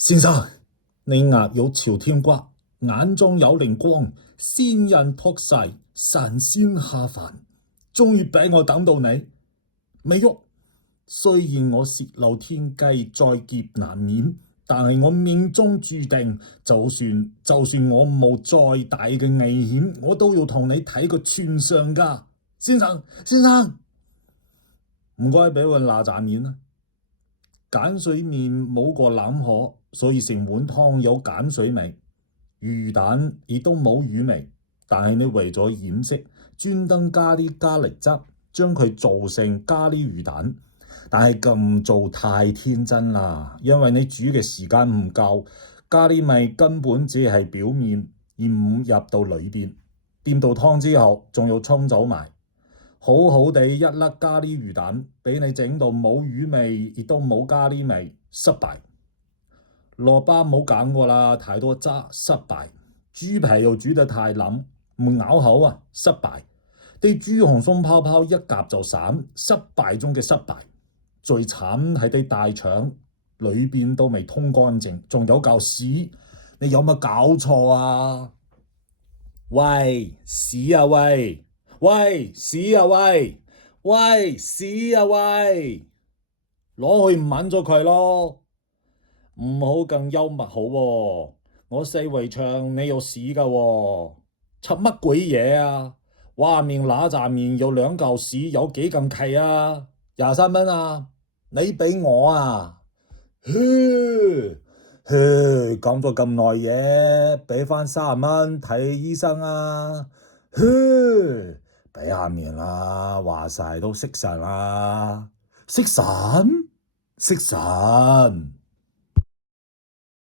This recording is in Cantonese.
先生，你額有朝天瓜，眼中有靈光，仙人託世，神仙下凡，終於俾我等到你。未喐，雖然我泄漏天機，在劫難免，但係我命中注定，就算我冒再大嘅危險，我都要同你睇個全相噶。先生，先生，唔該俾碗嗱喳麵啦。鹼水麵冇個腩河，所以成碗湯有鹼水味，魚蛋亦都冇魚味。但係你為咗掩飾，專登加啲咖喱汁，將佢做成咖喱魚蛋。但係咁做太天真啦，因為你煮嘅時間唔夠，咖喱味根本只係表面，而唔入到裏邊。掂到湯之後，仲要沖走埋。好好地一粒咖喱魚蛋，俾你整到冇魚味，亦都冇咖喱味，失敗。蘿蔔冇揀過啦，太多渣，失敗。豬皮又煮得太腍，唔咬口啊，失敗。啲豬紅鬆泡泡一夾就散，失敗中嘅失敗。最慘係啲大腸，裏邊都未通乾淨，仲有嚿屎，你有乜搞錯啊？喂，屎啊喂！喂，屎啊喂！喂，屎啊喂！攞去吻咗佢咯，唔好更幽默好喎。我四圍唱你有屎噶喎，出乜鬼嘢啊？話面嗱喳麵有兩嚿屎，有幾咁契啊？23蚊啊，你俾我啊？嘘，講咗咁耐嘢，俾翻30蚊睇醫生啊！嘘，俾下面啦，話晒都識神啦，識神，識神。